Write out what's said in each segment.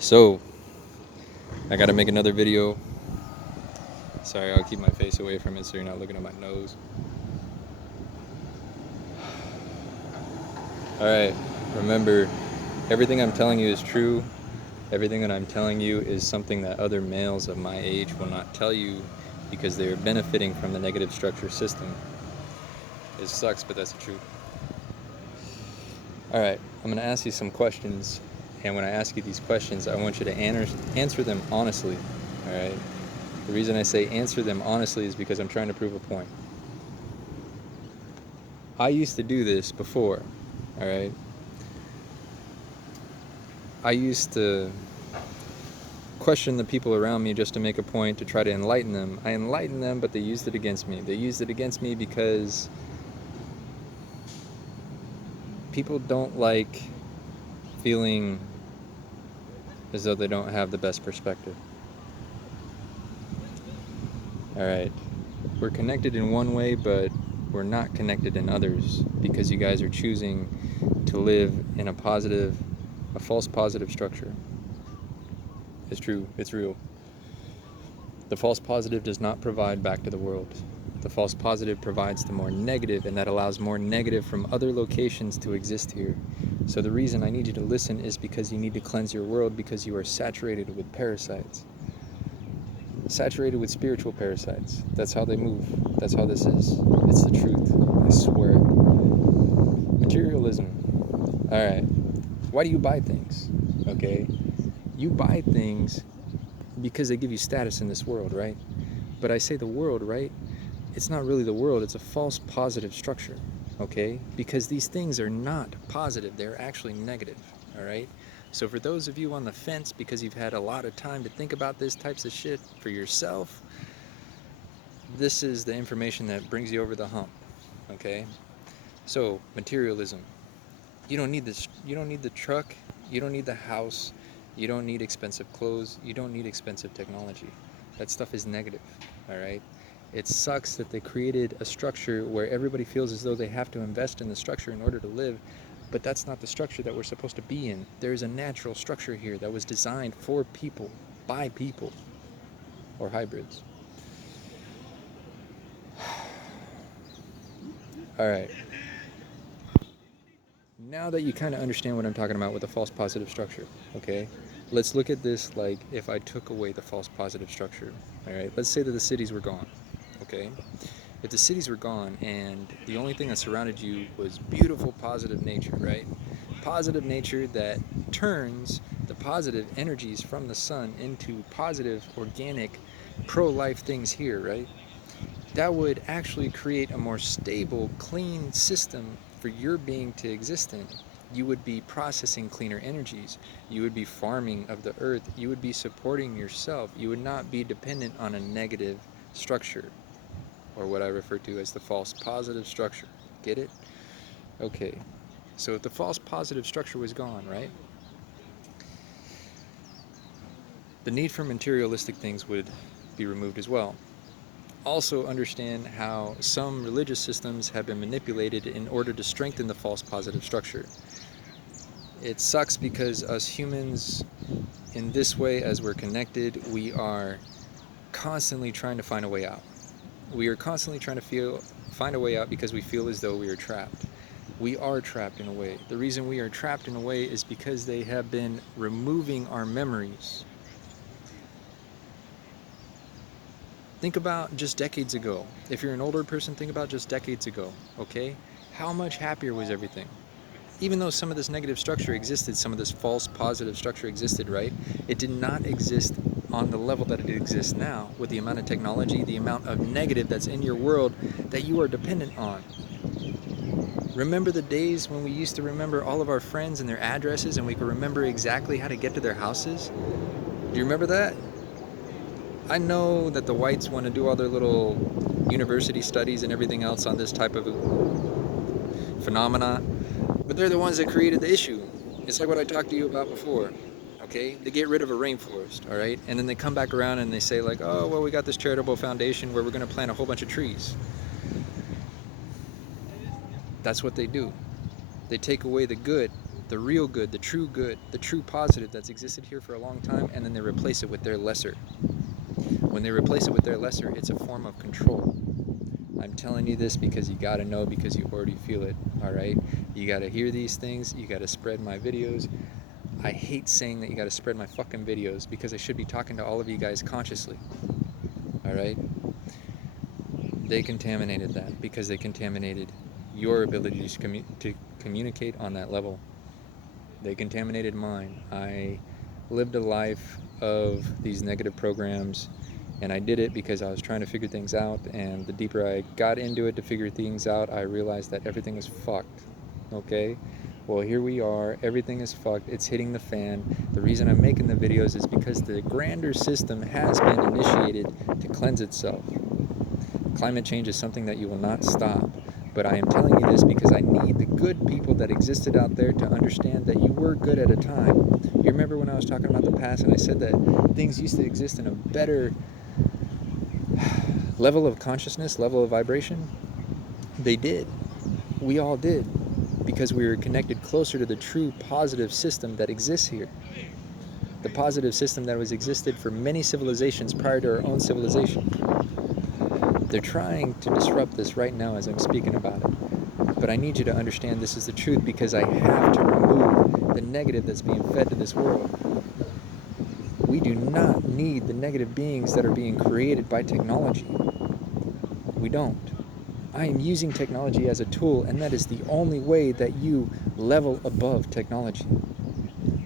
So, I gotta make another video. Sorry, I'll keep my face away from it so you're not looking at my nose. Alright, remember, everything I'm telling you is true. Everything that I'm telling you is something that other males of my age will not tell you because they are benefiting from the negative structure system. It sucks, but that's the truth. Alright, I'm gonna ask you some questions, and when I ask you these questions, I want you to answer them honestly. Alright? The reason I say answer them honestly is because I'm trying to prove a point. I used to do this before, alright? I used to question the people around me just to make a point, to try to enlighten them. I enlightened them, but they used it against me. They used it against me because people don't like feeling as though they don't have the best perspective. Alright, we're connected in one way, but we're not connected in others because you guys are choosing to live in a false positive structure. It's true, it's real. The false positive does not provide back to the world. The false positive provides the more negative, and that allows more negative from other locations to exist here. So the reason I need you to listen is because you need to cleanse your world, because you are saturated with parasites. Saturated with spiritual parasites. That's how they move. That's how this is. It's the truth. I swear. Materialism. Alright. Why do you buy things? Okay? You buy things because they give you status in this world, right? But I say the world, right? It's not really the world. It's a false positive structure, okay? Because these things are not positive. They're actually negative, all right? So for those of you on the fence, because you've had a lot of time to think about this types of shit for yourself, this is the information that brings you over the hump, okay? So, materialism. You don't need this. You don't need the truck. You don't need the house. You don't need expensive clothes. You don't need expensive technology. That stuff is negative, all right? It sucks that they created a structure where everybody feels as though they have to invest in the structure in order to live, but that's not the structure that we're supposed to be in. There's a natural structure here that was designed for people, by people, or hybrids. All right. Now that you kind of understand what I'm talking about with the false positive structure, okay, let's look at this like if I took away the false positive structure. All right, let's say that the cities were gone, okay? If the cities were gone and the only thing that surrounded you was beautiful positive nature, right? Positive nature that turns the positive energies from the sun into positive, organic, pro-life things here, right? That would actually create a more stable, clean system for your being to exist in. You would be processing cleaner energies. You would be farming of the earth. You would be supporting yourself. You would not be dependent on a negative structure, or what I refer to as the false positive structure. Get it? Okay. So if the false positive structure was gone, right? The need for materialistic things would be removed as well. Also understand how some religious systems have been manipulated in order to strengthen the false positive structure. It sucks because us humans, in this way, as we're connected, we are constantly trying to find a way out. We are constantly trying to find a way out because we feel as though we are trapped. We are trapped in a way. The reason we are trapped in a way is because they have been removing our memories. Think about just decades ago. If you're an older person, think about just decades ago, okay? How much happier was everything? Even though some of this negative structure existed, some of this false positive structure existed, right? It did not exist on the level that it exists now, with the amount of technology, the amount of negative that's in your world that you are dependent on. Remember the days when we used to remember all of our friends and their addresses, and we could remember exactly how to get to their houses? Do you remember that? I know that the whites want to do all their little university studies and everything else on this type of phenomena, but they're the ones that created the issue. It's like what I talked to you about before, okay? They get rid of a rainforest, all right? And then they come back around and they say like, oh, well, we got this charitable foundation where we're going to plant a whole bunch of trees. That's what they do. They take away the good the real good, the true positive that's existed here for a long time, and then they replace it with their lesser. When they replace it with their lesser, it's a form of control. I'm telling you this because you gotta know, because you already feel it, all right? You gotta hear these things, you gotta spread my videos. I hate saying that you gotta spread my fucking videos because I should be talking to all of you guys consciously, all right? They contaminated that because they contaminated your ability to communicate on that level. They contaminated mine. I lived a life of these negative programs, and I did it because I was trying to figure things out, and the deeper I got into it to figure things out, I realized that everything was fucked, okay? Well, here we are, everything is fucked, it's hitting the fan. The reason I'm making the videos is because the grander system has been initiated to cleanse itself. Climate change is something that you will not stop. But I am telling you this because I need the good people that existed out there to understand that you were good at a time. You remember when I was talking about the past and I said that things used to exist in a better level of consciousness, level of vibration? They did. We all did. Because we were connected closer to the true positive system that exists here. The positive system that was existed for many civilizations prior to our own civilization. They're trying to disrupt this right now as I'm speaking about it. But I need you to understand this is the truth because I have to remove the negative that's being fed to this world. We do not need the negative beings that are being created by technology. We don't. I am using technology as a tool, and that is the only way that you level above technology.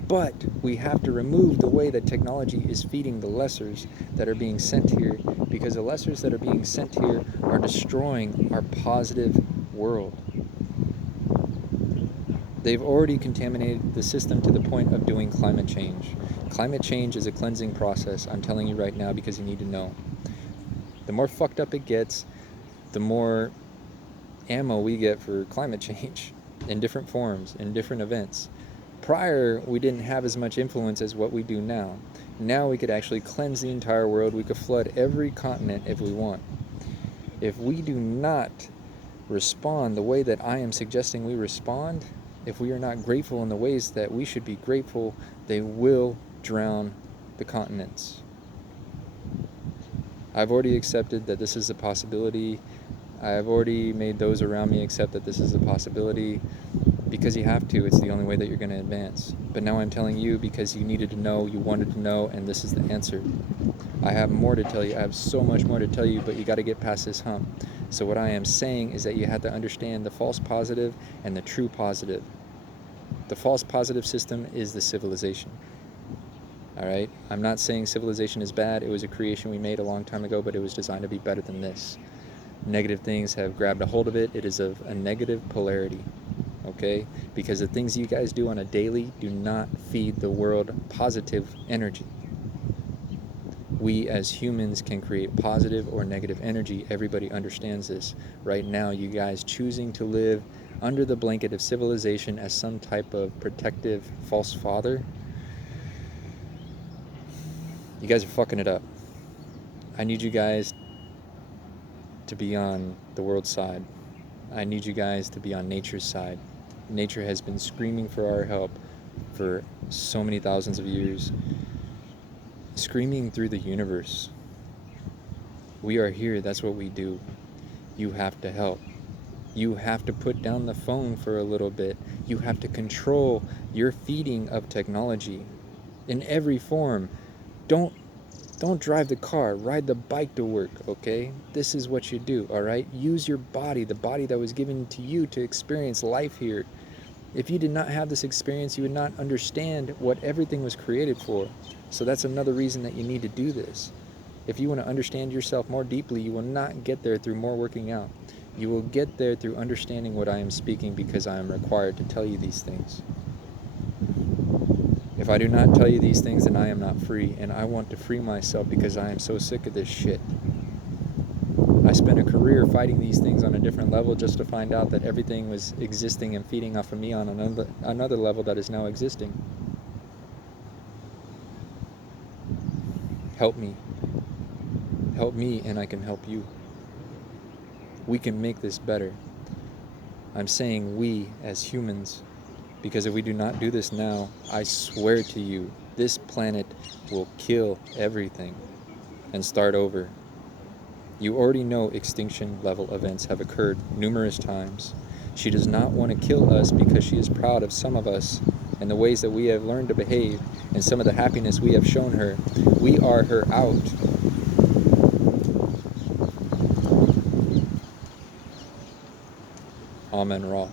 But we have to remove the way that technology is feeding the lessers that are being sent here, because the lessers that are being sent here are destroying our positive world. They've already contaminated the system to the point of doing climate change. Climate change is a cleansing process, I'm telling you right now, because you need to know. The more fucked up it gets, the more ammo we get for climate change in different forms, in different events. Prior, we didn't have as much influence as what we do now. Now we could actually cleanse the entire world. We could flood every continent if we want. If we do not respond the way that I am suggesting we respond, if we are not grateful in the ways that we should be grateful, they will drown the continents. I've already accepted that this is a possibility. I've already made those around me accept that this is a possibility. Because you have to, it's the only way that you're going to advance. But now I'm telling you because you needed to know, you wanted to know, and this is the answer. I have more to tell you. I have so much more to tell you, but you got to get past this hump. So what I am saying is that you have to understand the false positive and the true positive. The false positive system is the civilization. All right? I'm not saying civilization is bad. It was a creation we made a long time ago, but it was designed to be better than this. Negative things have grabbed a hold of it. It is of a negative polarity. Okay? Because the things you guys do on a daily do not feed the world positive energy. We as humans can create positive or negative energy. Everybody understands this. Right now, you guys choosing to live under the blanket of civilization as some type of protective false father, you guys are fucking it up. I need you guys to be on the world's side. I need you guys to be on nature's side. Nature has been screaming for our help for so many thousands of years, screaming through the universe. We are here, that's what we do. You have to help. You have to put down the phone for a little bit. You have to control your feeding of technology in every form. Don't drive the car, ride the bike to work, okay? This is what you do, all right? Use your body, the body that was given to you to experience life here. If you did not have this experience, you would not understand what everything was created for. So that's another reason that you need to do this. If you want to understand yourself more deeply, you will not get there through more working out. You will get there through understanding what I am speaking because I am required to tell you these things. If I do not tell you these things, then I am not free, and I want to free myself because I am so sick of this shit. I spent a career fighting these things on a different level just to find out that everything was existing and feeding off of me on another level that is now existing. Help me. Help me and I can help you. We can make this better. I'm saying we as humans. Because if we do not do this now, I swear to you, this planet will kill everything and start over. You already know extinction level events have occurred numerous times. She does not want to kill us because she is proud of some of us and the ways that we have learned to behave and some of the happiness we have shown her. We are her out. Amen Ra.